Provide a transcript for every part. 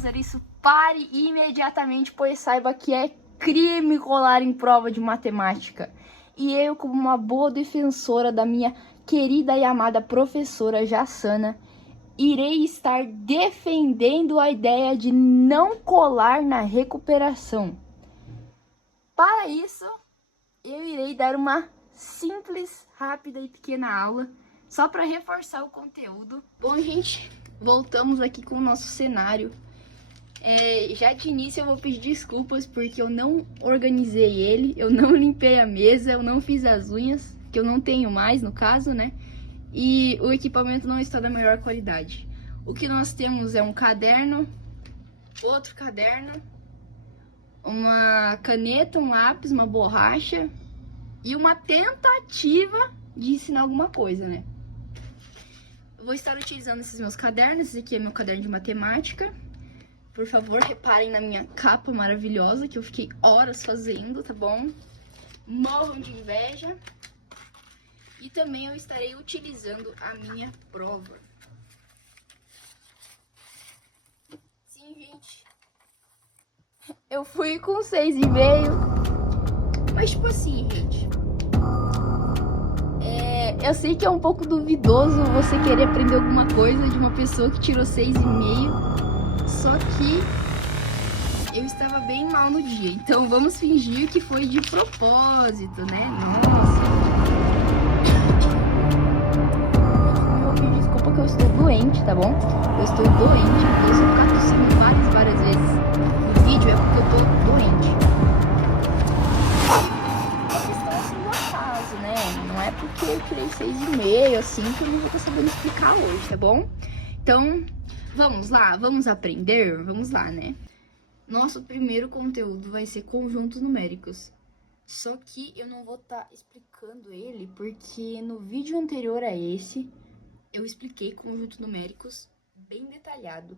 fazer isso, pare imediatamente, pois saiba que é crime colar em prova de matemática. E eu, como uma boa defensora da minha querida e amada professora Jassana, irei estar defendendo a ideia de não colar na recuperação. Para isso, eu irei dar uma simples, rápida e pequena aula, só para reforçar o conteúdo. Bom, gente, voltamos aqui com o nosso cenário. Já de início eu vou pedir desculpas porque eu não organizei ele, eu não limpei a mesa, eu não fiz as unhas, que eu não tenho mais no caso, né? E o equipamento não está da melhor qualidade. O que nós temos é um caderno, outro caderno, uma caneta, um lápis, uma borracha e uma tentativa de ensinar alguma coisa, né? Eu vou estar utilizando esses meus cadernos. Esse aqui é meu caderno de matemática. Por favor, reparem na minha capa maravilhosa, que eu fiquei horas fazendo, tá bom? Morram de inveja. E também eu estarei utilizando a minha prova. Sim, gente. Eu fui com 6,5. Mas, tipo assim, gente... eu sei que é um pouco duvidoso você querer aprender alguma coisa de uma pessoa que tirou 6,5. Só que eu estava bem mal no dia, então vamos fingir que foi de propósito, né? Nossa. Eu me desculpa que eu estou doente, tá bom? Eu estou doente, eu só ficar tossindo várias vezes no vídeo é porque eu tô doente. Está assim no acaso, né? Não é porque eu tirei 6,5 assim que eu não vou estar sabendo explicar hoje, tá bom? Então... vamos lá, vamos aprender? Vamos lá, né? Nosso primeiro conteúdo vai ser conjuntos numéricos. Só que eu não vou estar explicando ele, porque no vídeo anterior a esse, eu expliquei conjuntos numéricos bem detalhado.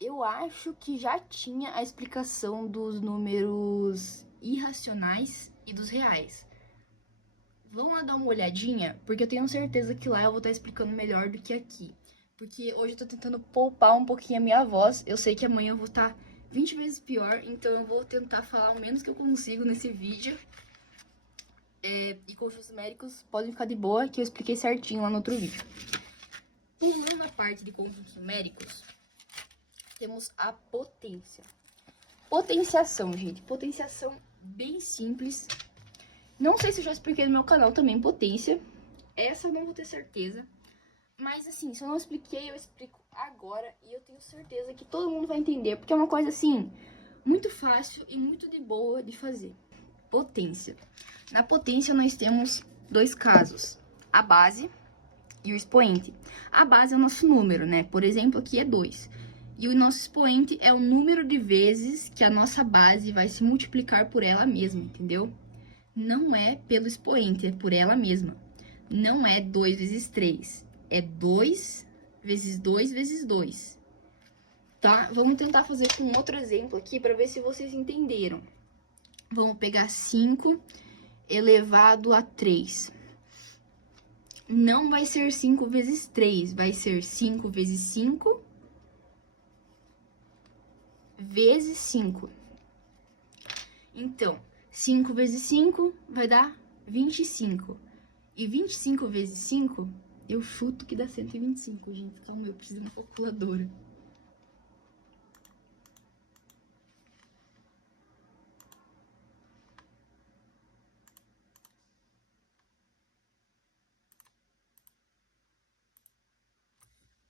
Eu acho que já tinha a explicação dos números irracionais e dos reais. Vamos lá dar uma olhadinha, porque eu tenho certeza que lá eu vou estar explicando melhor do que aqui. Porque hoje eu tô tentando poupar um pouquinho a minha voz. Eu sei que amanhã eu vou estar 20 vezes pior, então eu vou tentar falar o menos que eu consigo nesse vídeo. E conjuntos numéricos podem ficar de boa, que eu expliquei certinho lá no outro vídeo. Pulando a parte de conjuntos numéricos, temos a potência. Potenciação, gente. Potenciação bem simples. Não sei se eu já expliquei no meu canal também potência. Essa eu não vou ter certeza. Mas assim, se eu não expliquei, eu explico agora. E eu tenho certeza que todo mundo vai entender. Porque é uma coisa assim, muito fácil e muito de boa de fazer. Potência. Na potência nós temos dois casos. A base e o expoente. A base é o nosso número, né? Por exemplo, aqui é 2. E o nosso expoente é o número de vezes que a nossa base vai se multiplicar por ela mesma, entendeu? Não é pelo expoente, é por ela mesma. Não é 2 vezes 3. É 2 vezes 2 vezes 2, tá? Vamos tentar fazer com outro exemplo aqui para ver se vocês entenderam. Vamos pegar 5 elevado a 3. Não vai ser 5 vezes 3, vai ser 5 vezes 5 vezes 5. Então, 5 vezes 5 vai dar 25. E 25 vezes 5... eu chuto que dá 125, gente. Calma, eu preciso de uma calculadora.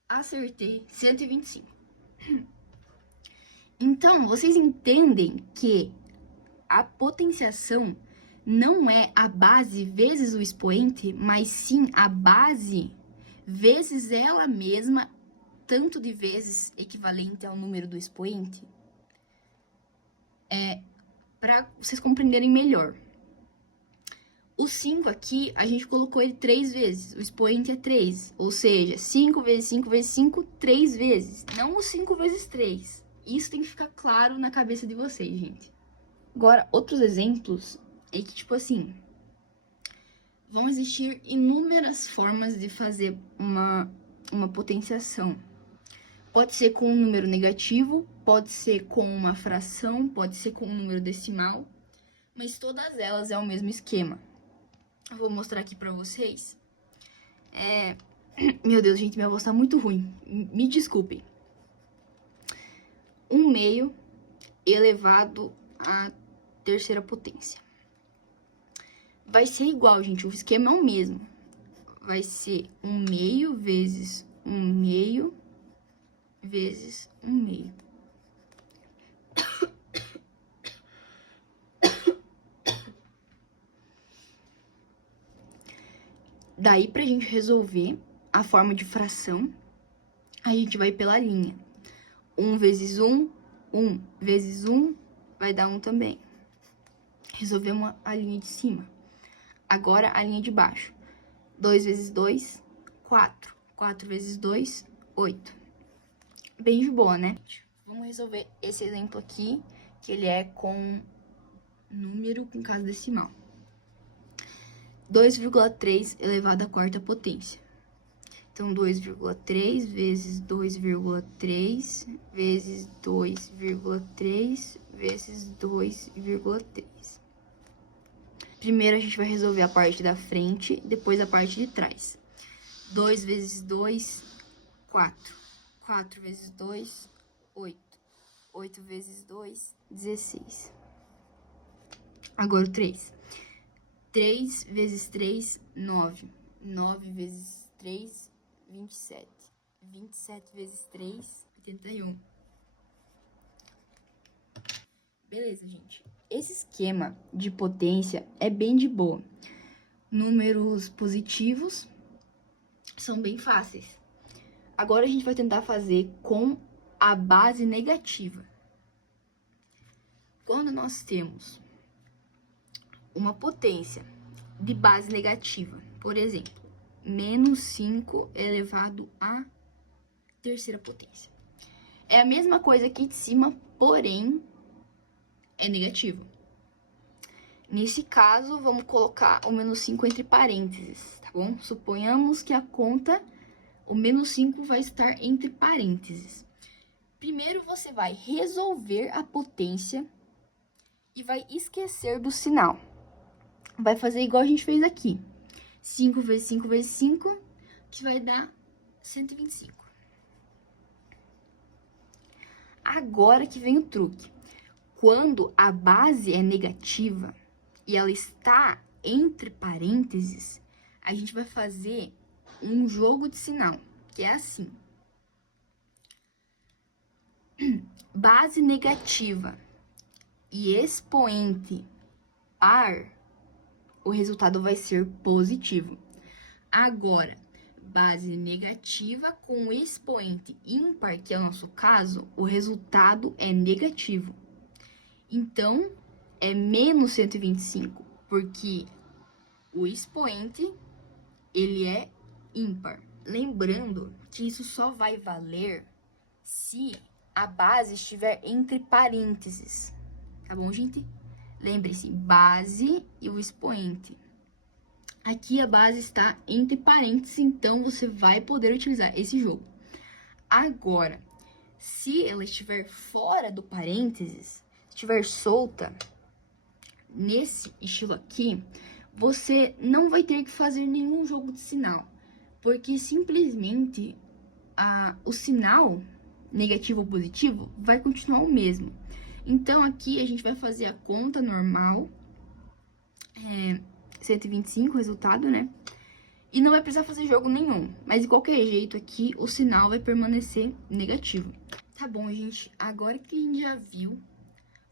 Acertei, 125. Então, vocês entendem que a potenciação não é a base vezes o expoente, mas sim a base vezes ela mesma, tanto de vezes equivalente ao número do expoente. Para vocês compreenderem melhor. O 5 aqui, a gente colocou ele 3 vezes, o expoente é 3, ou seja, 5 vezes 5 vezes 5, 3 vezes, não o 5 vezes 3. Isso tem que ficar claro na cabeça de vocês, gente. Agora, outros exemplos é que, tipo assim, vão existir inúmeras formas de fazer uma potenciação. Pode ser com um número negativo, pode ser com uma fração, pode ser com um número decimal, mas todas elas é o mesmo esquema. Eu vou mostrar aqui pra vocês. Meu Deus, gente, minha voz tá muito ruim. Me desculpem. 1/2 elevado à terceira potência. Vai ser igual, gente, o esquema é o mesmo. Vai ser 1/2 vezes 1/2 vezes 1/2. Daí, pra gente resolver a forma de fração, a gente vai pela linha. 1 vezes 1, 1 vezes 1 vai dar 1 também. Resolvemos a linha de cima. Agora, a linha de baixo. 2 vezes 2, 4. 4 vezes 2, 8. Bem de boa, né? Vamos resolver esse exemplo aqui, que ele é com número com casa decimal. 2,3 elevado à quarta potência. Então, 2,3 vezes 2,3 vezes 2,3 vezes 2,3. Primeiro, a gente vai resolver a parte da frente, depois a parte de trás. 2 vezes 2, 4. 4 vezes 2, 8. 8 vezes 2, 16. Agora o 3. 3 vezes 3, 9. 9 vezes 3, 27. 27 vezes 3, 81. Beleza, gente. Esse esquema de potência é bem de boa. Números positivos são bem fáceis. Agora a gente vai tentar fazer com a base negativa. Quando nós temos uma potência de base negativa, por exemplo, menos 5 elevado à terceira potência. É a mesma coisa aqui de cima, porém é negativo. Nesse caso, vamos colocar o menos 5 entre parênteses, tá bom? Suponhamos que a conta, o menos 5 vai estar entre parênteses. Primeiro, você vai resolver a potência e vai esquecer do sinal. Vai fazer igual a gente fez aqui. 5 vezes 5 vezes 5, que vai dar 125. Agora que vem o truque. Quando a base é negativa e ela está entre parênteses, a gente vai fazer um jogo de sinal, que é assim. Base negativa e expoente par, o resultado vai ser positivo. Agora, base negativa com expoente ímpar, que é o nosso caso, o resultado é negativo. Então, é menos 125, porque o expoente, ele é ímpar. Lembrando que isso só vai valer se a base estiver entre parênteses, tá bom, gente? Lembre-se, base e o expoente. Aqui a base está entre parênteses, então você vai poder utilizar esse jogo. Agora, se ela estiver fora do parênteses, estiver solta, nesse estilo aqui, você não vai ter que fazer nenhum jogo de sinal, porque simplesmente o sinal negativo ou positivo vai continuar o mesmo. Então, aqui a gente vai fazer a conta normal, 125 o resultado, né? E não vai precisar fazer jogo nenhum, mas de qualquer jeito aqui o sinal vai permanecer negativo. Tá bom, gente, agora que a gente já viu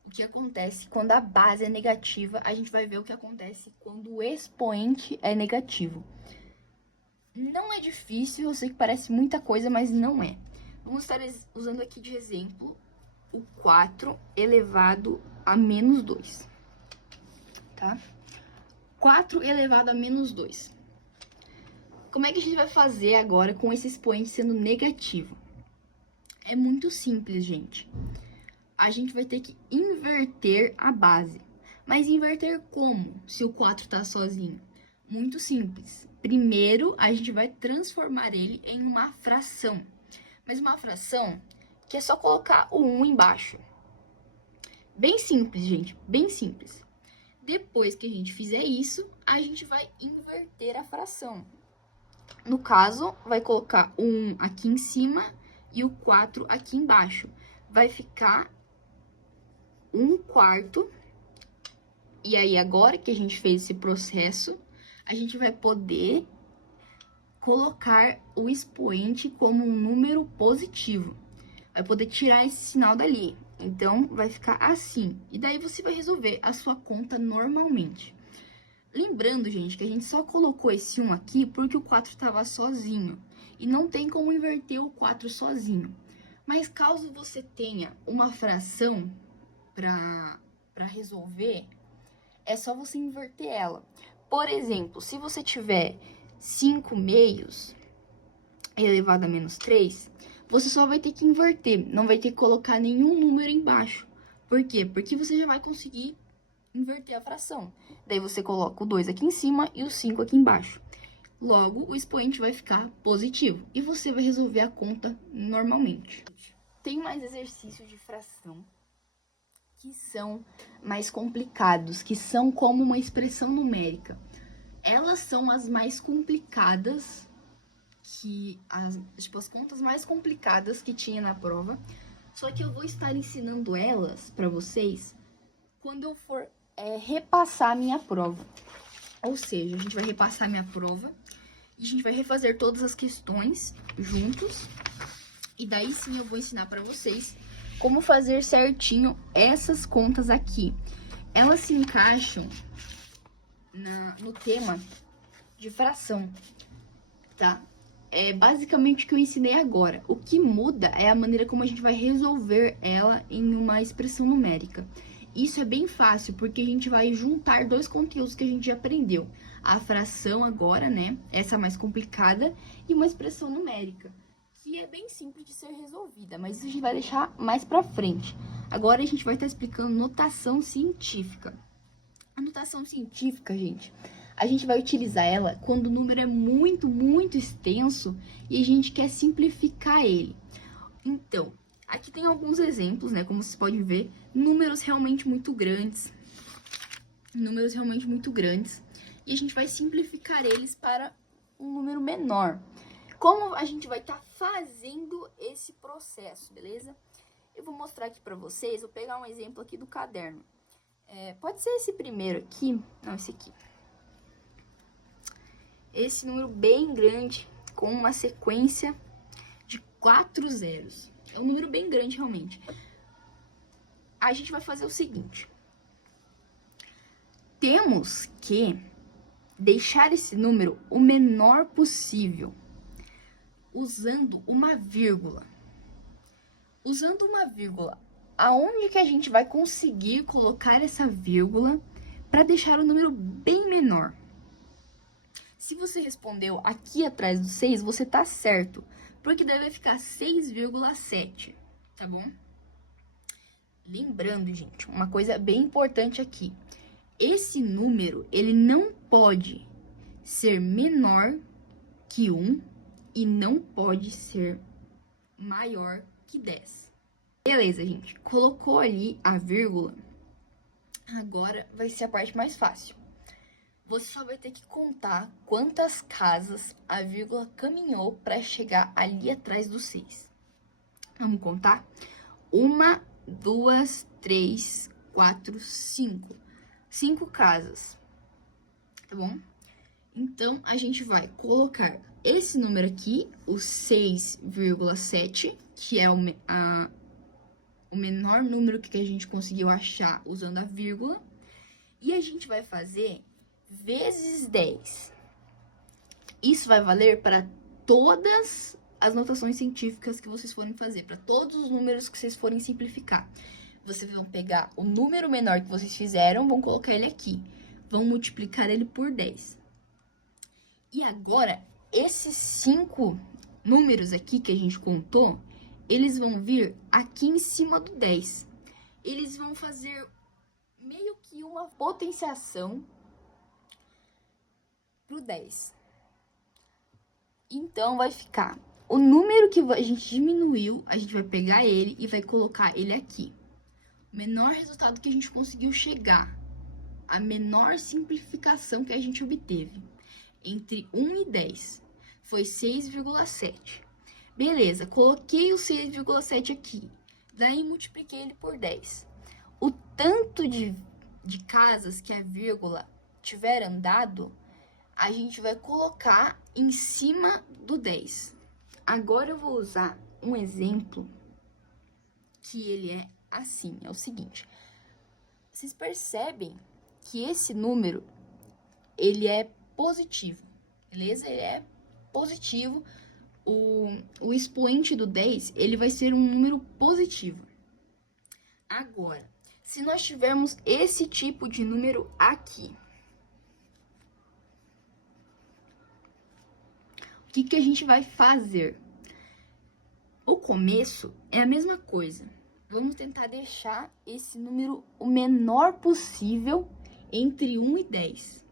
o que acontece quando a base é negativa, a gente vai ver o que acontece quando o expoente é negativo. Não é difícil, eu sei que parece muita coisa, mas não é. Vamos estar usando aqui de exemplo o 4 elevado a menos 2, tá? 4 elevado a menos 2. Como é que a gente vai fazer agora com esse expoente sendo negativo? É muito simples, gente. A gente vai ter que inverter a base. Mas inverter como, se o 4 tá sozinho? Muito simples. Primeiro, a gente vai transformar ele em uma fração. Mas uma fração que é só colocar o 1 embaixo. Bem simples, gente, bem simples. Depois que a gente fizer isso, a gente vai inverter a fração. No caso, vai colocar o 1 aqui em cima e o 4 aqui embaixo. Vai ficar 1/4. E aí, agora que a gente fez esse processo, a gente vai poder colocar o expoente como um número positivo. Vai poder tirar esse sinal dali. Então, vai ficar assim. E daí, você vai resolver a sua conta normalmente. Lembrando, gente, que a gente só colocou esse 1 aqui porque o 4 estava sozinho. E não tem como inverter o 4 sozinho. Mas caso você tenha uma fração para resolver, é só você inverter ela. Por exemplo, se você tiver 5 meios elevado a menos 3, você só vai ter que inverter, não vai ter que colocar nenhum número embaixo. Por quê? Porque você já vai conseguir inverter a fração. Daí você coloca o 2 aqui em cima e o 5 aqui embaixo. Logo, o expoente vai ficar positivo e você vai resolver a conta normalmente. Tem mais exercícios de fração que são mais complicados, que são como uma expressão numérica. Elas são as mais complicadas, as contas mais complicadas que tinha na prova. Só que eu vou estar ensinando elas para vocês quando eu for repassar a minha prova. Ou seja, a gente vai repassar a minha prova e a gente vai refazer todas as questões juntos. E daí sim eu vou ensinar para vocês como fazer certinho essas contas aqui. Elas se encaixam no tema de fração, tá? É basicamente o que eu ensinei agora. O que muda é a maneira como a gente vai resolver ela em uma expressão numérica. Isso é bem fácil, porque a gente vai juntar dois conteúdos que a gente já aprendeu. A fração agora, né? Essa mais complicada, e uma expressão numérica, que é bem simples de ser resolvida, mas isso a gente vai deixar mais pra frente. Agora a gente vai estar explicando notação científica. A notação científica, gente, a gente vai utilizar ela quando o número é muito, muito extenso e a gente quer simplificar ele. Então, aqui tem alguns exemplos, né? Como vocês podem ver, números realmente muito grandes. Números realmente muito grandes. E a gente vai simplificar eles para um número menor. Como a gente vai estar fazendo esse processo, beleza? Eu vou mostrar aqui para vocês, vou pegar um exemplo aqui do caderno. Pode ser esse primeiro aqui, não, esse aqui. Esse número bem grande, com uma sequência de 4 zeros. É um número bem grande, realmente. A gente vai fazer o seguinte. Temos que deixar esse número o menor possível, usando uma vírgula. Usando uma vírgula, aonde que a gente vai conseguir colocar essa vírgula para deixar o número bem menor? Se você respondeu aqui atrás do 6, você tá certo, porque deve ficar 6,7, tá bom? Lembrando, gente, uma coisa bem importante aqui. Esse número, ele não pode ser menor que 1 e não pode ser maior que 10. Beleza, gente. Colocou ali a vírgula. Agora vai ser a parte mais fácil. Você só vai ter que contar quantas casas a vírgula caminhou para chegar ali atrás do 6. Vamos contar? 1, 2, 3, 4, 5. 5 casas, tá bom? Então, a gente vai colocar esse número aqui, o 6,7, que é o menor número que a gente conseguiu achar usando a vírgula. E a gente vai fazer vezes 10. Isso vai valer para todas as notações científicas que vocês forem fazer, para todos os números que vocês forem simplificar. Vocês vão pegar o número menor que vocês fizeram, vão colocar ele aqui. Vão multiplicar ele por 10. E agora, esses 5 números aqui que a gente contou, eles vão vir aqui em cima do 10. Eles vão fazer meio que uma potenciação pro 10. Então, vai ficar O número que a gente diminuiu, a gente vai pegar ele e vai colocar ele aqui. O menor resultado que a gente conseguiu chegar, a menor simplificação que a gente obteve, entre 1 e 10, foi 6,7. Beleza, coloquei o 6,7 aqui, daí multipliquei ele por 10. O tanto de casas que a vírgula tiver andado, a gente vai colocar em cima do 10. Agora eu vou usar um exemplo que ele é assim, é o seguinte. Vocês percebem que esse número, ele é positivo, beleza? Ele é positivo. O expoente do 10, ele vai ser um número positivo. Agora, se nós tivermos esse tipo de número aqui, o que a gente vai fazer? O começo é a mesma coisa. Vamos tentar deixar esse número o menor possível entre 1 e 10.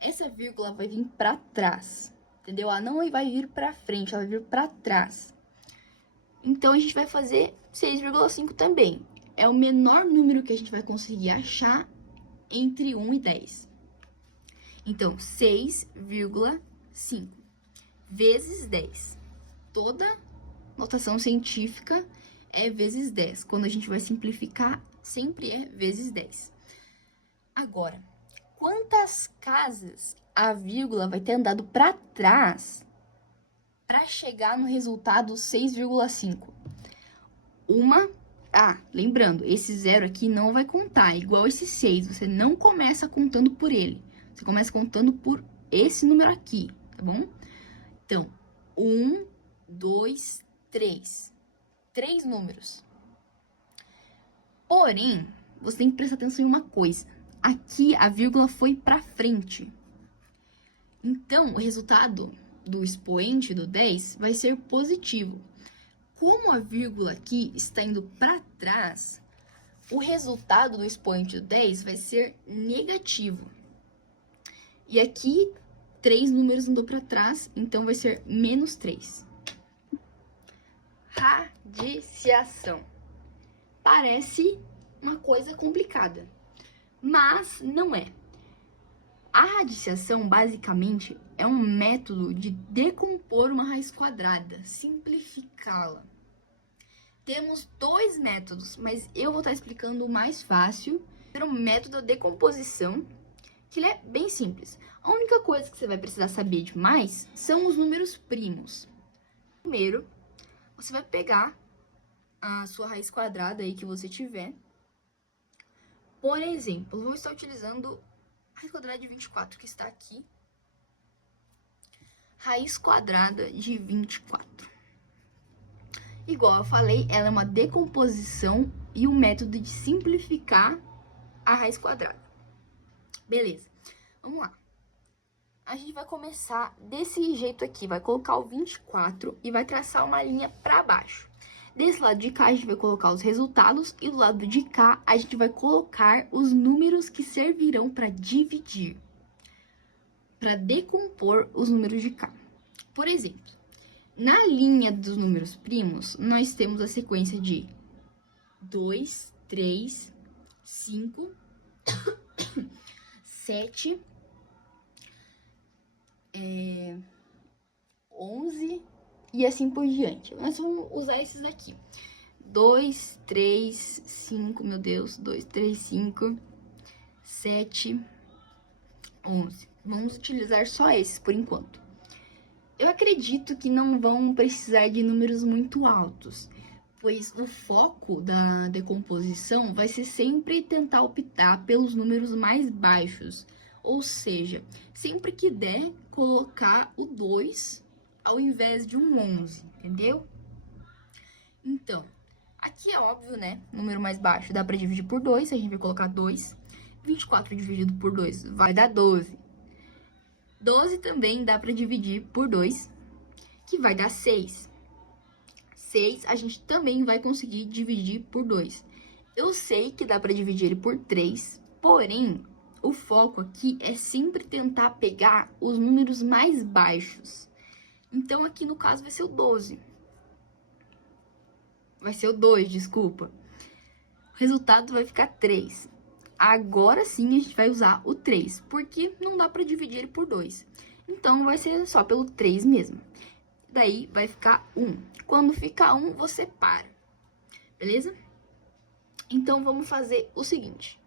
Essa vírgula vai vir para trás, entendeu? Ela não vai vir para frente, ela vai vir para trás. Então, a gente vai fazer 6,5 também. É o menor número que a gente vai conseguir achar entre 1 e 10. Então, 6,5 vezes 10. Toda notação científica é vezes 10. Quando a gente vai simplificar, sempre é vezes 10. Agora, quantas casas a vírgula vai ter andado para trás para chegar no resultado 6,5? Lembrando, esse zero aqui não vai contar, igual esse 6. Você não começa contando por ele. Você começa contando por esse número aqui, tá bom? Então, 1, 2, 3. 3 números. Porém, você tem que prestar atenção em uma coisa. Aqui, a vírgula foi para frente. Então, o resultado do expoente do 10 vai ser positivo. Como a vírgula aqui está indo para trás, o resultado do expoente do 10 vai ser negativo. E aqui, 3 números andou para trás, então vai ser menos 3. Radiciação. Parece uma coisa complicada, mas não é. A radiciação, basicamente, é um método de decompor uma raiz quadrada, simplificá-la. Temos 2 métodos, mas eu vou estar explicando o mais fácil. É um método de decomposição, que ele é bem simples. A única coisa que você vai precisar saber demais são os números primos. Primeiro, você vai pegar a sua raiz quadrada aí que você tiver. Por exemplo, eu vou estar utilizando a raiz quadrada de 24, que está aqui. Raiz quadrada de 24. Igual eu falei, ela é uma decomposição e um método de simplificar a raiz quadrada. Beleza, vamos lá. A gente vai começar desse jeito aqui, vai colocar o 24 e vai traçar uma linha para baixo. Desse lado de cá, a gente vai colocar os resultados e do lado de cá, a gente vai colocar os números que servirão para dividir, para decompor os números de cá. Por exemplo, na linha dos números primos, nós temos a sequência de 2, 3, 5, 7, 11 e assim por diante. Nós vamos usar esses aqui. 2, 3, 5, meu Deus, 2, 3, 5, 7, 11. Vamos utilizar só esses por enquanto. Eu acredito que não vão precisar de números muito altos, pois o foco da decomposição vai ser sempre tentar optar pelos números mais baixos. Ou seja, sempre que der, colocar o 2 ao invés de um 11, entendeu? Então, aqui é óbvio, né? Número mais baixo dá para dividir por 2, a gente vai colocar 2. 24 dividido por 2 vai dar 12. 12 também dá para dividir por 2, que vai dar 6. 6 a gente também vai conseguir dividir por 2. Eu sei que dá para dividir ele por 3, porém, o foco aqui é sempre tentar pegar os números mais baixos. Então, aqui no caso vai ser o 12. Vai ser o 2, desculpa. O resultado vai ficar 3. Agora sim a gente vai usar o 3, porque não dá para dividir ele por 2. Então, vai ser só pelo 3 mesmo. Daí, vai ficar 1. Quando ficar 1, você para. Beleza? Então, vamos fazer o seguinte.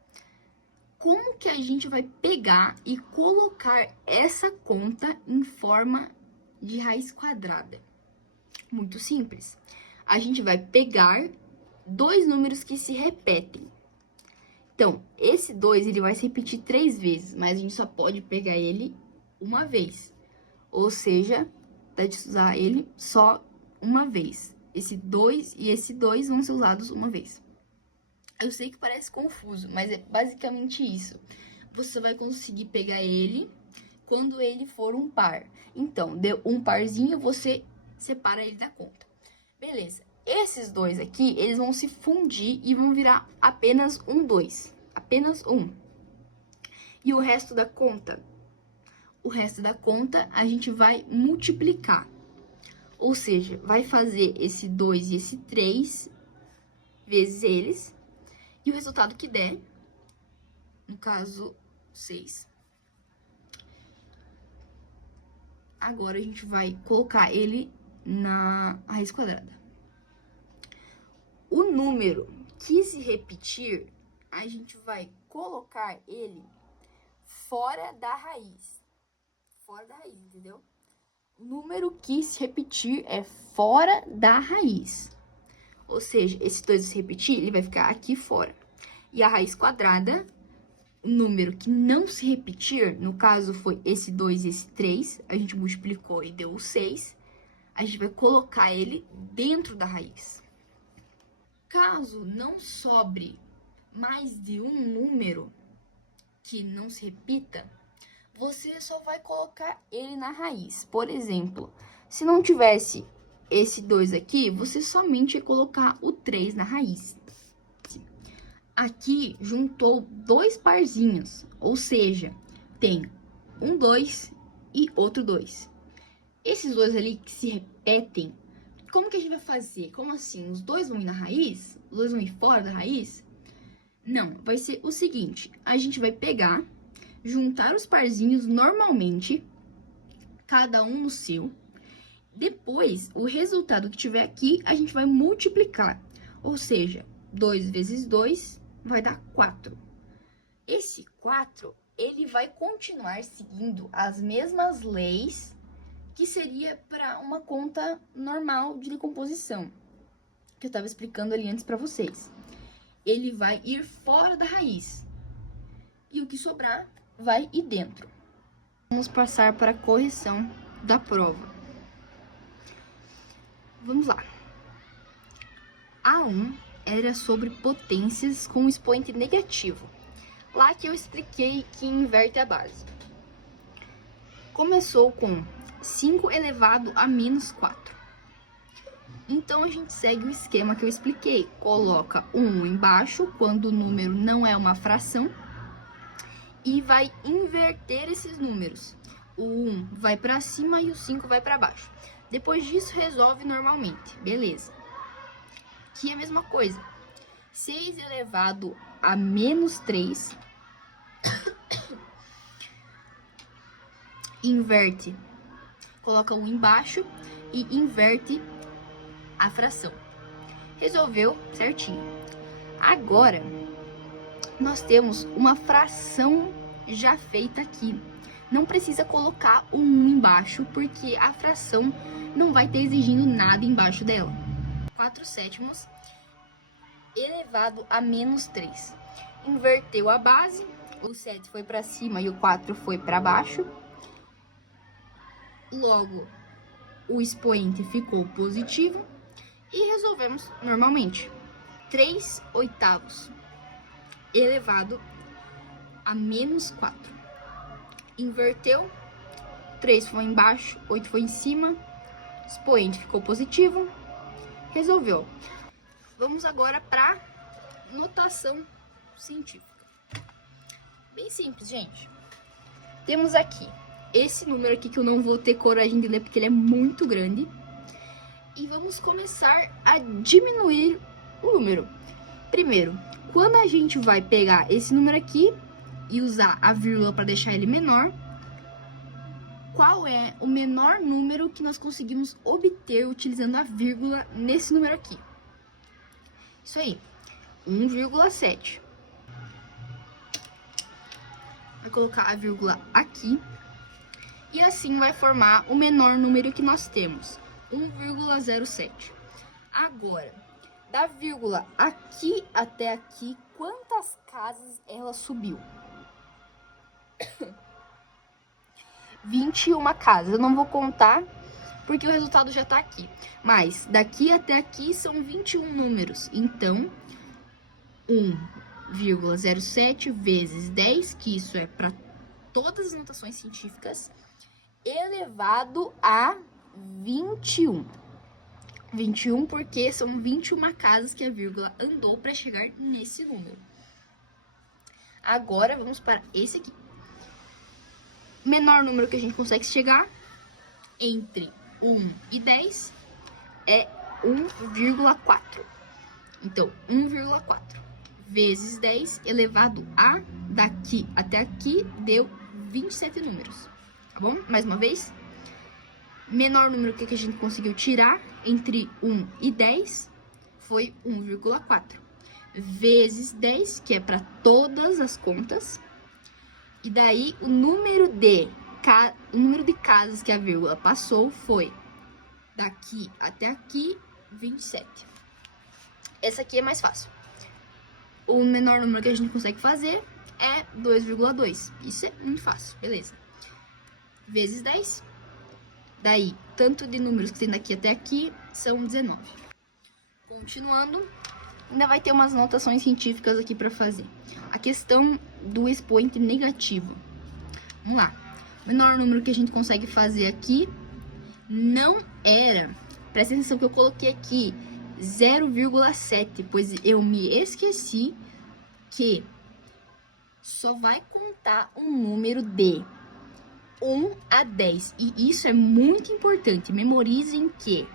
Como que a gente vai pegar e colocar essa conta em forma de raiz quadrada? Muito simples. A gente vai pegar dois números que se repetem. Então, esse 2, ele vai se repetir 3 vezes, mas a gente só pode pegar ele uma vez. Ou seja, dá de usar ele só uma vez. Esse 2 e esse 2 vão ser usados uma vez. Eu sei que parece confuso, mas é basicamente isso. Você vai conseguir pegar ele quando ele for um par. Então, deu um parzinho, você separa ele da conta. Beleza. Esses dois aqui, eles vão se fundir e vão virar apenas um 2. Apenas um. E o resto da conta? O resto da conta a gente vai multiplicar. Ou seja, vai fazer esse 2 e esse 3 vezes eles. E o resultado que der, no caso, 6. Agora, a gente vai colocar ele na raiz quadrada. O número que se repetir, a gente vai colocar ele fora da raiz. Fora da raiz, entendeu? O número que se repetir é fora da raiz. Ou seja, esse 2 se repetir, ele vai ficar aqui fora. E a raiz quadrada, o número que não se repetir, no caso foi esse 2 e esse 3, a gente multiplicou e deu o 6, a gente vai colocar ele dentro da raiz. Caso não sobre mais de um número que não se repita, você só vai colocar ele na raiz. Por exemplo, se não tivesse esse 2 aqui, você somente ia colocar o 3 na raiz. Aqui juntou dois parzinhos, ou seja, tem um 2 e outro 2. Esses dois ali que se repetem, como que a gente vai fazer? Como assim? Os dois vão ir na raiz? Os dois vão ir fora da raiz? Não, vai ser o seguinte, a gente vai pegar, juntar os parzinhos normalmente, cada um no seu. Depois, o resultado que tiver aqui, a gente vai multiplicar. Ou seja, 2 vezes 2 vai dar 4. Esse 4, ele vai continuar seguindo as mesmas leis que seria para uma conta normal de decomposição, que eu estava explicando ali antes para vocês. Ele vai ir fora da raiz. E o que sobrar vai ir dentro. Vamos passar para a correção da prova. Vamos lá. A1 era sobre potências com expoente negativo. Lá que eu expliquei que inverte a base. Começou com 5 elevado a menos 4. Então, a gente segue o esquema que eu expliquei. Coloca o 1 embaixo, quando o número não é uma fração. E vai inverter esses números. O 1 vai para cima e o 5 vai para baixo. Depois disso, resolve normalmente. Beleza. Aqui é a mesma coisa. 6 elevado a menos 3. Inverte. Coloca 1 embaixo e inverte a fração. Resolveu certinho. Agora, nós temos uma fração já feita aqui. Não precisa colocar o 1 embaixo, porque a fração não vai ter exigindo nada embaixo dela. 4/7 elevado a menos 3. Inverteu a base, o 7 foi para cima e o 4 foi para baixo. Logo, o expoente ficou positivo e resolvemos normalmente. 3/8 elevado a menos 4. Inverteu, 3 foi embaixo, 8 foi em cima, expoente ficou positivo, resolveu. Vamos agora para notação científica. Bem simples, gente. Temos aqui esse número aqui que eu não vou ter coragem de ler porque ele é muito grande. E vamos começar a diminuir o número. Primeiro, quando a gente vai pegar esse número aqui e usar a vírgula para deixar ele menor, qual é o menor número que nós conseguimos obter utilizando a vírgula nesse número aqui? Isso aí, 1,7. Vai colocar a vírgula aqui e assim vai formar o menor número que nós temos, 1,07. Agora, da vírgula aqui até aqui, quantas casas ela subiu? 21 casas. Eu não vou contar porque o resultado já tá aqui. Mas daqui até aqui são 21 números. Então, 1,07 vezes 10, que isso é para todas as notações científicas, elevado a 21. 21 porque são 21 casas que a vírgula andou para chegar nesse número. Agora, vamos para esse aqui. Menor número que a gente consegue chegar entre 1 e 10 é 1,4. Então, 1,4 vezes 10 elevado a, daqui até aqui, deu 27 números. Tá bom? Mais uma vez. Menor número que a gente conseguiu tirar entre 1 e 10 foi 1,4. Vezes 10, que é para todas as contas. E daí, o número de casas que a vírgula passou foi daqui até aqui, 27. Essa aqui é mais fácil. O menor número que a gente consegue fazer é 2,2. Isso é muito fácil, beleza. Vezes 10. Daí, tanto de números que tem daqui até aqui são 19. Continuando, ainda vai ter umas notações científicas aqui para fazer. A questão do expoente negativo. Vamos lá. O menor número que a gente consegue fazer aqui não era, presta atenção que eu coloquei aqui, 0,7, pois eu me esqueci que só vai contar um número de 1 a 10. E isso é muito importante. Memorizem que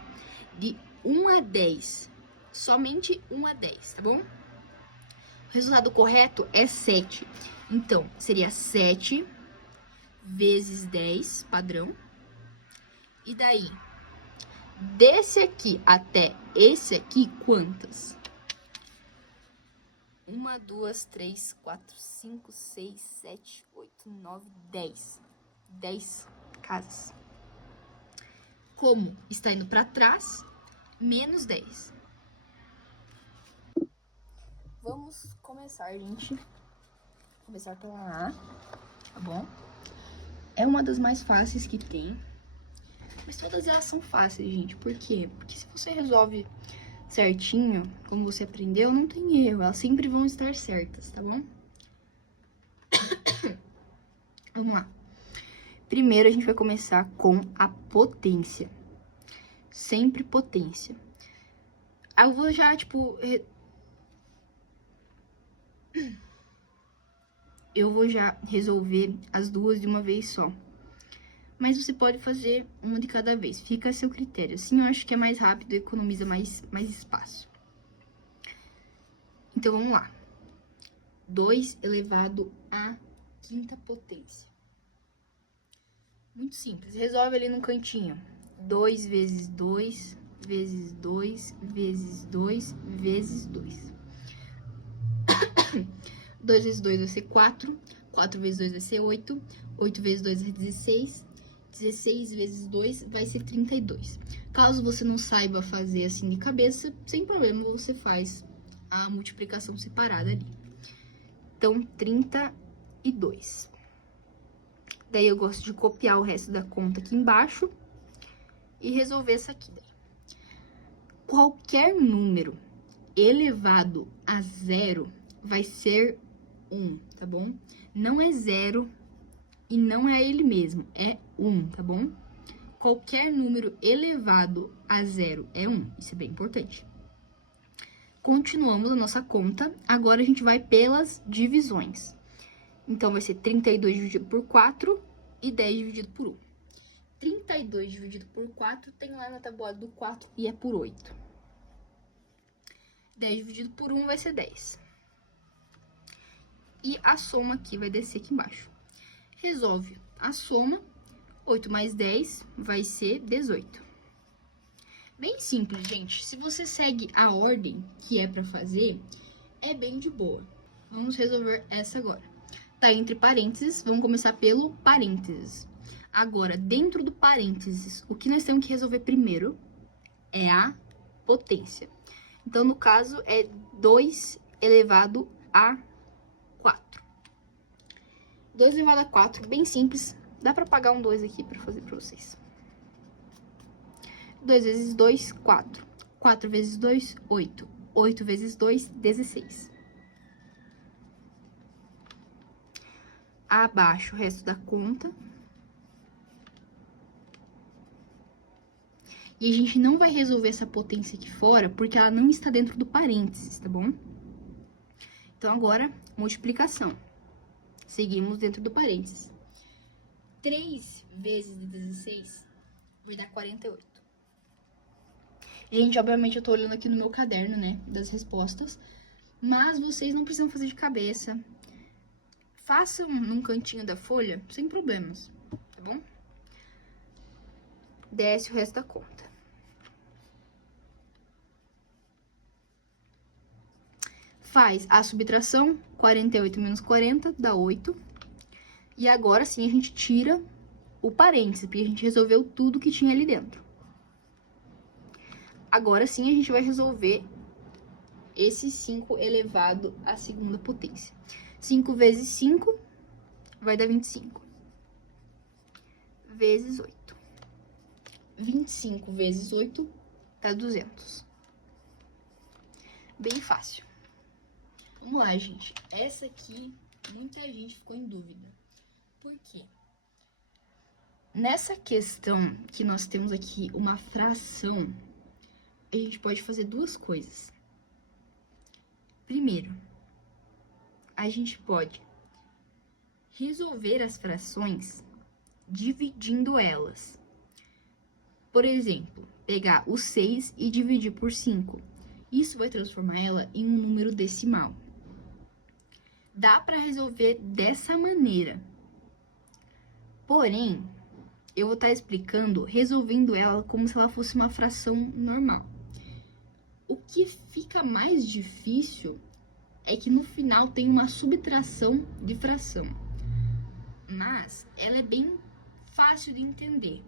de 1 a 10, somente 1 a 10, tá bom? O resultado correto é 7. Então, seria 7 vezes 10, padrão. E daí, desse aqui até esse aqui, quantas? 1, 2, 3, 4, 5, 6, 7, 8, 9, 10. 10 casas. Como está indo para trás, menos 10. Vamos começar, gente. Começar pela A, tá bom? É uma das mais fáceis que tem. Mas todas elas são fáceis, gente. Por quê? Porque se você resolve certinho, como você aprendeu, não tem erro. Elas sempre vão estar certas, tá bom? Vamos lá. Primeiro, a gente vai começar com a potência. Sempre potência. Eu vou já, tipo... Eu vou já resolver as duas de uma vez só. Mas você pode fazer uma de cada vez. Fica a seu critério. Assim, eu acho que é mais rápido e economiza mais espaço. Então, vamos lá. 2 elevado à quinta potência. Muito simples. Resolve ali no cantinho. 2 vezes 2, vezes 2, vezes 2, vezes 2. 2 vezes 2 vai ser 4. 4 vezes 2 vai ser 8. 8 vezes 2 vai ser 16. 16 vezes 2 vai ser 32. Caso você não saiba fazer assim de cabeça, sem problema, você faz a multiplicação separada ali. Então, 32. Daí, eu gosto de copiar o resto da conta aqui embaixo e resolver essa aqui. Daí. Qualquer número elevado a 0 vai ser 1, tá bom? Não é 0 e não é ele mesmo, é 1, tá bom? Qualquer número elevado a 0 é 1, isso é bem importante. Continuamos a nossa conta, agora a gente vai pelas divisões. Então, vai ser 32 dividido por 4, e 10 dividido por 1. 32 dividido por 4 tem lá na tabuada do 4 e é por 8. 10 dividido por 1 vai ser 10. E a soma aqui vai descer aqui embaixo. Resolve a soma, 8 mais 10 vai ser 18. Bem simples, gente. Se você segue a ordem que é pra fazer, é bem de boa. Vamos resolver essa agora. Tá entre parênteses, vamos começar pelo parênteses. Agora, dentro do parênteses, o que nós temos que resolver primeiro é a potência. Então, no caso, é 2 elevado a 4. 2 elevado a 4, bem simples. Dá pra pagar um 2 aqui pra fazer pra vocês. 2 vezes 2, 4. 4 vezes 2, 8. 8 vezes 2, 16. Abaixo o resto da conta. E a gente não vai resolver essa potência aqui fora, porque ela não está dentro do parênteses, tá bom? Então, agora, multiplicação. Seguimos dentro do parênteses. 3 vezes 16 vai dar 48. Gente, obviamente eu tô olhando aqui no meu caderno, né, das respostas, mas vocês não precisam fazer de cabeça. Façam num cantinho da folha, sem problemas, tá bom? Desce o resto da conta. Faz a subtração, 48 menos 40 dá 8. E agora sim a gente tira o parênteses, porque a gente resolveu tudo que tinha ali dentro. Agora sim a gente vai resolver esse 5 elevado à segunda potência. 5 vezes 5 vai dar 25. Vezes 8. 25 vezes 8 dá 200. Bem fácil. Vamos lá, gente. Essa aqui, muita gente ficou em dúvida. Por quê? Nessa questão que nós temos aqui uma fração, a gente pode fazer duas coisas. Primeiro, a gente pode resolver as frações dividindo elas. Por exemplo, pegar o 6 e dividir por 5. Isso vai transformar ela em um número decimal. Dá para resolver dessa maneira. Porém, eu vou estar explicando, resolvendo ela como se ela fosse uma fração normal. O que fica mais difícil é que no final tem uma subtração de fração. Mas ela é bem fácil de entender.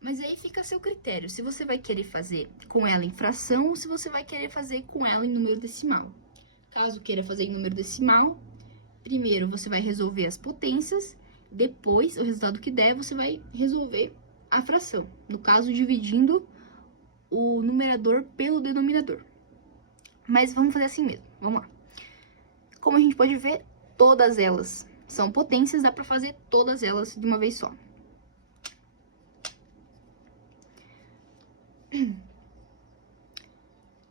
Mas aí fica a seu critério, se você vai querer fazer com ela em fração ou se você vai querer fazer com ela em número decimal. Caso queira fazer em número decimal, primeiro você vai resolver as potências, depois o resultado que der você vai resolver a fração. No caso, dividindo o numerador pelo denominador. Mas vamos fazer assim mesmo, vamos lá. Como a gente pode ver, todas elas são potências, dá pra fazer todas elas de uma vez só.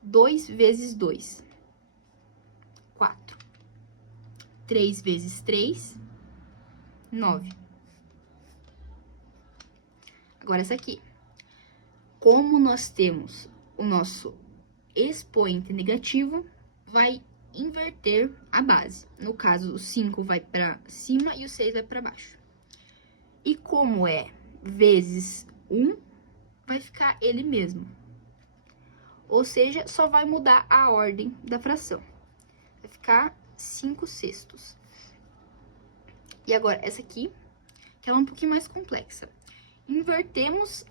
Dois vezes 2, 4. 3 vezes 3, 9. Agora essa aqui. Como nós temos o nosso expoente negativo, vai inverter a base. No caso, o 5 vai para cima e o 6 vai para baixo. E como é vezes 1, vai ficar ele mesmo. Ou seja, só vai mudar a ordem da fração. Vai ficar 5/6. E agora, essa aqui, que ela é um pouquinho mais complexa. Invertemos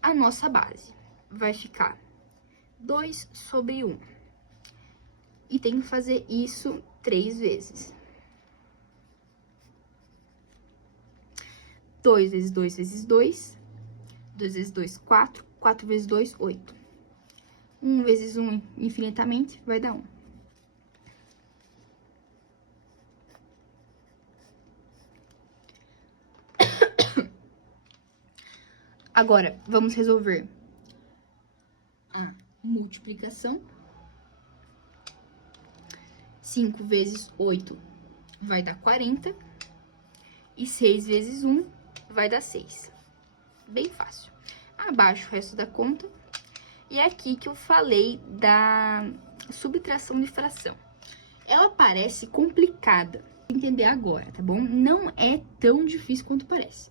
a nossa base. Vai ficar 2 sobre 1. E tem que fazer isso 3 vezes. 2 vezes 2 vezes 2. 2 vezes 2, 4. 4 vezes 2, 8. 1 vezes 1 infinitamente vai dar 1. Agora, vamos resolver a multiplicação. 5 vezes 8 vai dar 40. E 6 vezes 1 vai dar 6. Bem fácil. Abaixo o resto da conta. E é aqui que eu falei da subtração de fração. Ela parece complicada. Vou entender agora, tá bom? Não é tão difícil quanto parece.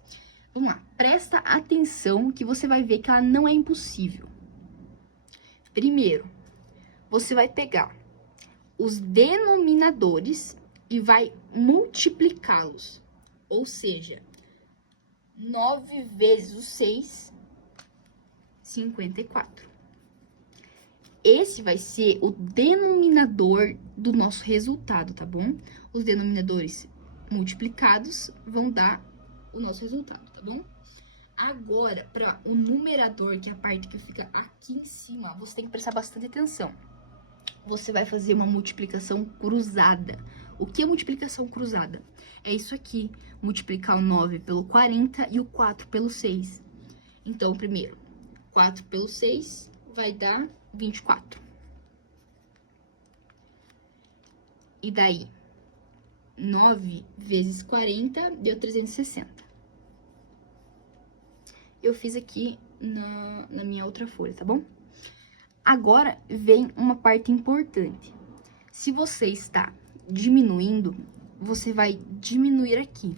Vamos lá. Presta atenção que você vai ver que ela não é impossível. Primeiro, você vai pegar os denominadores e vai multiplicá-los. Ou seja, 9 vezes o 6, 54. Esse vai ser o denominador do nosso resultado, tá bom? Os denominadores multiplicados vão dar o nosso resultado, tá bom? Agora, para o numerador, que é a parte que fica aqui em cima, você tem que prestar bastante atenção. Você vai fazer uma multiplicação cruzada. O que é multiplicação cruzada? É isso aqui, multiplicar o 9 pelo 40 e o 4 pelo 6. Então, primeiro, 4 pelo 6 vai dar 24. E daí, 9 vezes 40 deu 360. Eu fiz aqui na minha outra folha, tá bom? Agora vem uma parte importante. Se você está diminuindo, você vai diminuir aqui.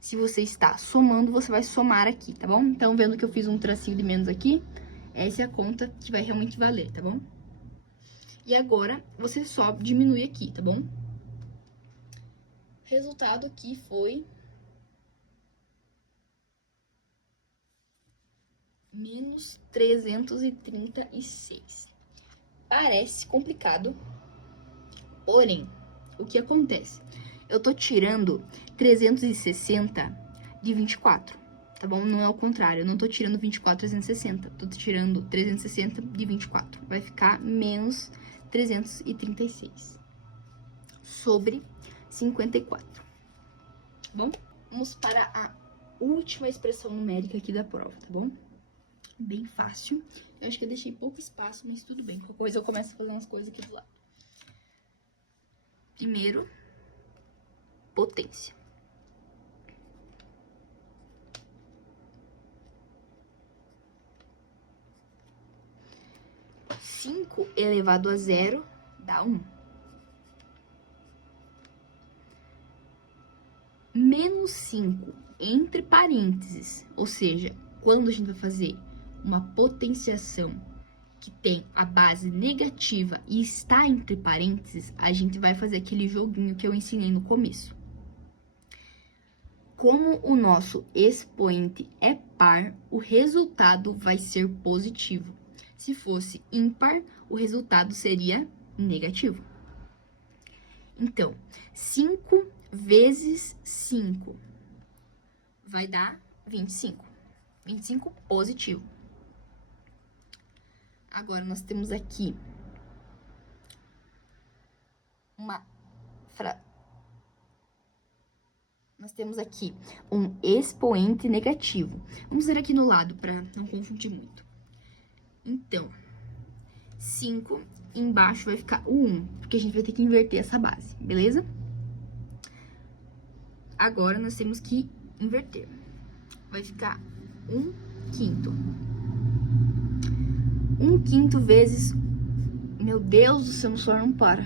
Se você está somando, você vai somar aqui, tá bom? Então, vendo que eu fiz um tracinho de menos aqui, essa é a conta que vai realmente valer, tá bom? E agora, você só diminui aqui, tá bom? Resultado aqui foi menos 336. Parece complicado, porém, o que acontece? Eu tô tirando 360 de 24, tá bom? Não é o contrário, eu não tô tirando 24, 360, tô tirando 360 de 24. Vai ficar menos 336 sobre 54, tá bom? Vamos para a última expressão numérica aqui da prova, tá bom? Bem fácil. Eu acho que eu deixei pouco espaço, mas tudo bem. Qualquer coisa eu começo a fazer umas coisas aqui do lado. Primeiro, potência. Cinco elevado a zero dá 1. Menos 5 entre parênteses, ou seja, quando a gente vai fazer uma potenciação que tem a base negativa e está entre parênteses, a gente vai fazer aquele joguinho que eu ensinei no começo. Como o nosso expoente é par, o resultado vai ser positivo. Se fosse ímpar, o resultado seria negativo. Então, 5 vezes 5 vai dar 25. 25 positivo. Agora, nós temos aqui nós temos aqui um expoente negativo. Vamos ver aqui no lado, para não confundir muito. Então, 5 embaixo vai ficar o 1, porque a gente vai ter que inverter essa base, beleza? Agora, nós temos que inverter. Vai ficar 1/5. 1/5 vezes... Meu Deus do céu, meu celular não para.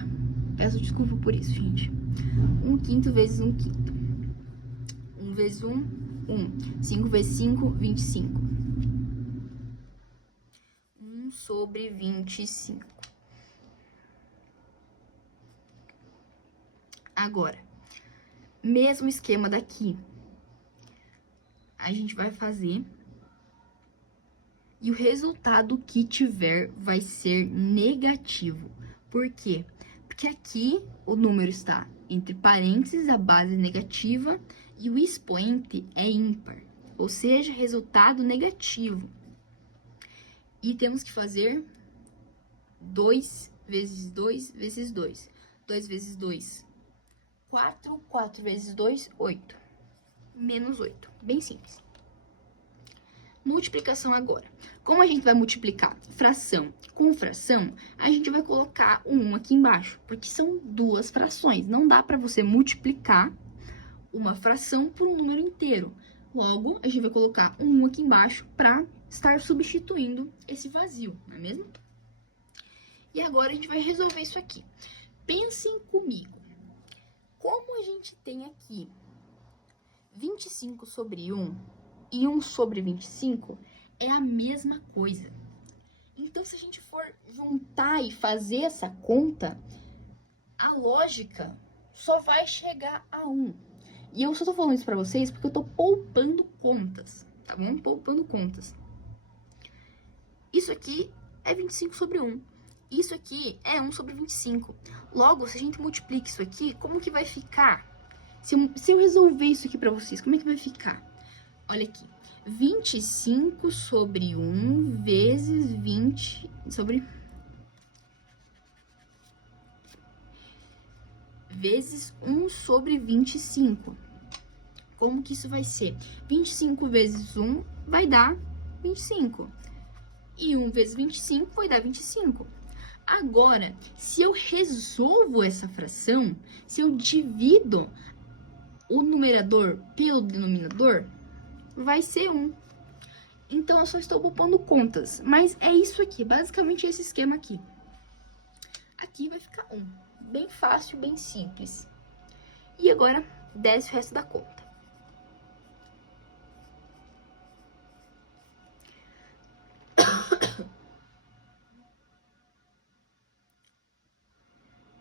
Peço desculpa por isso, gente. 1/5 vezes 1/5. 1 vezes 1, 1. 5 vezes 5, 25. 1 sobre 25. Agora, mesmo esquema daqui. A gente vai fazer... E o resultado que tiver vai ser negativo. Por quê? Porque aqui o número está entre parênteses, a base é negativa, e o expoente é ímpar. Ou seja, resultado negativo. E temos que fazer 2 vezes 2 vezes 2. 2 vezes 2, 4. 4 vezes 2, 8. Menos 8. Bem simples. Multiplicação agora. Como a gente vai multiplicar fração com fração, a gente vai colocar o 1 aqui embaixo, porque são duas frações. Não dá para você multiplicar uma fração por um número inteiro. Logo, a gente vai colocar um 1 aqui embaixo para estar substituindo esse vazio, não é mesmo? E agora a gente vai resolver isso aqui. Pensem comigo. Como a gente tem aqui 25 sobre 1 e 1 sobre 25, é a mesma coisa. Então, se a gente for juntar e fazer essa conta, a lógica só vai chegar a 1. E eu só tô falando isso pra vocês porque eu tô poupando contas, tá bom? Poupando contas. Isso aqui é 25 sobre 1. Isso aqui é 1 sobre 25. Logo, se a gente multiplica isso aqui, como que vai ficar? Se eu resolver isso aqui pra vocês, como é que vai ficar? Olha aqui. 25 sobre 1 vezes 20 sobre... vezes 1 sobre 25. Como que isso vai ser? 25 vezes 1 vai dar 25. E 1 vezes 25 vai dar 25. Agora, se eu resolvo essa fração, se eu divido o numerador pelo denominador, vai ser 1. Então, eu só estou poupando contas. Mas é isso aqui, basicamente esse esquema aqui. Aqui vai ficar 1. Bem fácil, bem simples. E agora, desce o resto da conta.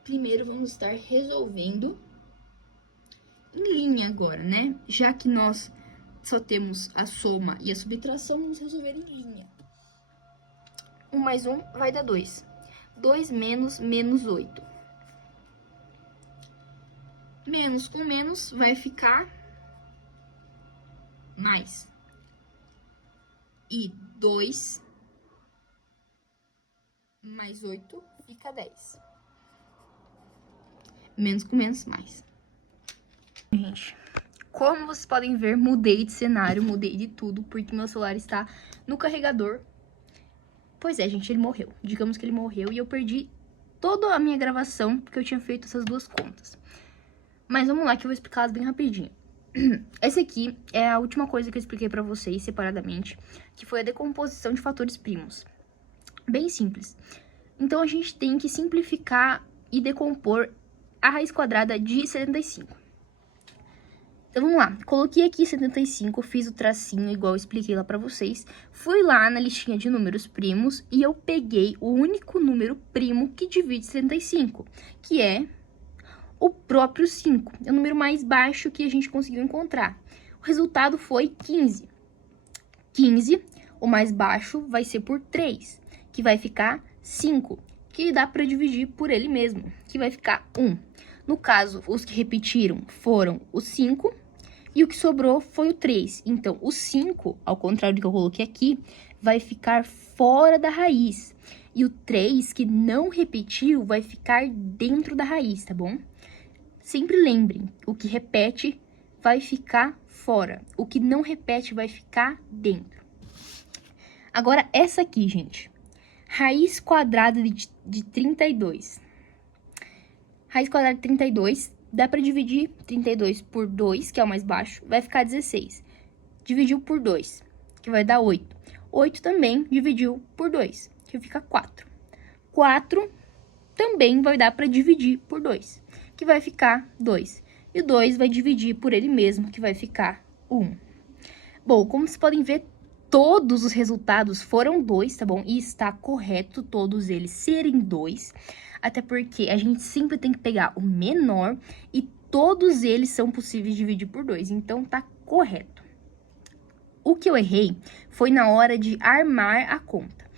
Primeiro, vamos estar resolvendo em linha agora, né? Já que nós só temos a soma e a subtração, vamos resolver em linha. 1 mais 1 vai dar 2. 2 menos menos 8. Menos com menos vai ficar mais. E 2 mais 8 fica 10. Menos com menos, mais. Gente, como vocês podem ver, mudei de cenário, mudei de tudo, porque meu celular está no carregador. Pois é, gente, ele morreu. Digamos que ele morreu e eu perdi toda a minha gravação, porque eu tinha feito essas duas contas. Mas vamos lá que eu vou explicar elas bem rapidinho. Essa aqui é a última coisa que eu expliquei pra vocês separadamente, que foi a decomposição de fatores primos. Bem simples. Então, a gente tem que simplificar e decompor a raiz quadrada de 75. Então, vamos lá. Coloquei aqui 75, fiz o tracinho igual eu expliquei lá pra vocês. Fui lá na listinha de números primos e eu peguei o único número primo que divide 75, que é o próprio 5. É o número mais baixo que a gente conseguiu encontrar. O resultado foi 15. 15, o mais baixo, vai ser por 3, que vai ficar 5, que dá para dividir por ele mesmo, que vai ficar 1. No caso, os que repetiram foram o 5 e o que sobrou foi o 3. Então, o 5, ao contrário do que eu coloquei aqui, vai ficar fora da raiz. E o 3, que não repetiu, vai ficar dentro da raiz, tá bom? Sempre lembrem, o que repete vai ficar fora. O que não repete vai ficar dentro. Agora, essa aqui, gente. Raiz quadrada de 32. Raiz quadrada de 32, dá para dividir 32 por 2, que é o mais baixo, vai ficar 16. Dividiu por 2, que vai dar 8. 8 também dividiu por 2, que fica 4. 4 também vai dar para dividir por 2, que vai ficar 2. E o 2 vai dividir por ele mesmo, que vai ficar 1. Bom, como vocês podem ver, todos os resultados foram 2, tá bom? E está correto todos eles serem 2. Até porque a gente sempre tem que pegar o menor e todos eles são possíveis de dividir por 2. Então, tá correto. O que eu errei foi na hora de armar a conta.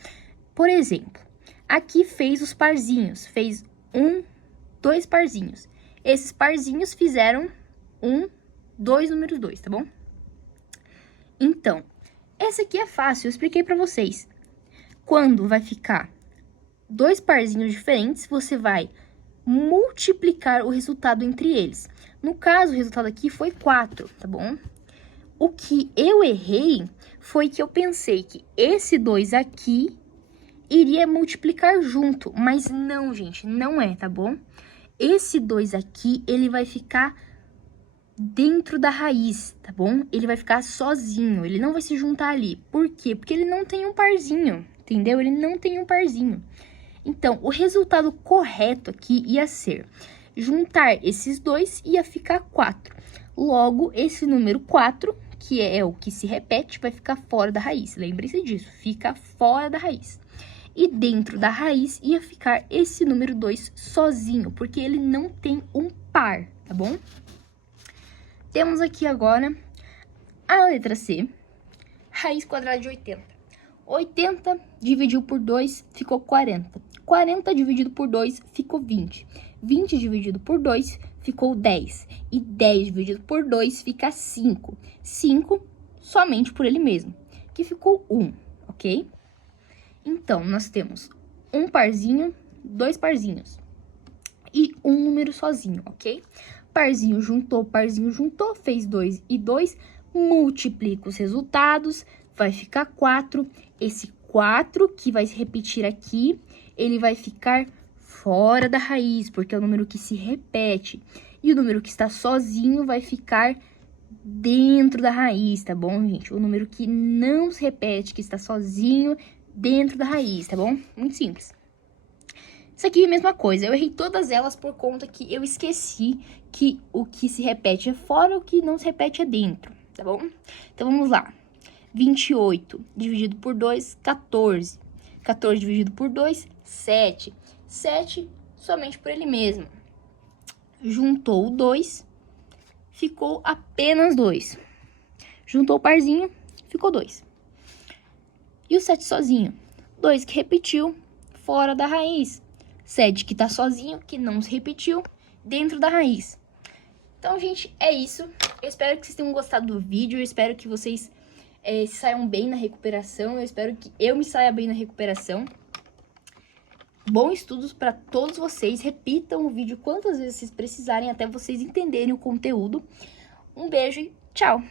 Por exemplo, aqui fez os parzinhos. Fez 2 parzinhos. Esses parzinhos fizeram 2 números 2, tá bom? Então, essa aqui é fácil, eu expliquei pra vocês. Quando vai ficar 2 parzinhos diferentes, você vai multiplicar o resultado entre eles. No caso, o resultado aqui foi 4, tá bom? O que eu errei foi que eu pensei que esse 2 aqui iria multiplicar junto, mas não, gente, não é, tá bom? Esse 2 aqui, ele vai ficar dentro da raiz, tá bom? Ele vai ficar sozinho, ele não vai se juntar ali. Por quê? Porque ele não tem um parzinho, entendeu? Ele não tem um parzinho. Então, o resultado correto aqui ia ser juntar esses dois, ia ficar 4. Logo, esse número 4, que é o que se repete, vai ficar fora da raiz. Lembre-se disso, fica fora da raiz. E dentro da raiz ia ficar esse número 2 sozinho, porque ele não tem um par, tá bom? Temos aqui agora a letra C, raiz quadrada de 80. 80 dividido por 2 ficou 40. 40 dividido por 2 ficou 20. 20 dividido por 2 ficou 10. E 10 dividido por 2 fica 5. 5 somente por ele mesmo, que ficou 1, ok? Então, nós temos um parzinho, dois parzinhos e um número sozinho, ok? Parzinho juntou, fez 2 e 2, multiplica os resultados, vai ficar 4. Esse 4 que vai se repetir aqui, ele vai ficar fora da raiz, porque é o número que se repete. E o número que está sozinho vai ficar dentro da raiz, tá bom, gente? O número que não se repete, que está sozinho dentro da raiz, tá bom? Muito simples. Isso aqui é a mesma coisa, eu errei todas elas por conta que eu esqueci que o que se repete é fora, o que não se repete é dentro, tá bom? Então, vamos lá. 28 dividido por 2, 14. 14 dividido por 2, 7. 7 somente por ele mesmo. Juntou o 2, ficou apenas 2. Juntou o parzinho, ficou 2. E o 7 sozinho? 2 que repetiu, fora da raiz. 7 que tá sozinho, que não se repetiu, dentro da raiz. Então, gente, é isso. Eu espero que vocês tenham gostado do vídeo. Eu espero que vocês se saiam bem na recuperação. Eu espero que eu me saia bem na recuperação. Bons estudos para todos vocês. Repitam o vídeo quantas vezes vocês precisarem até vocês entenderem o conteúdo. Um beijo e tchau!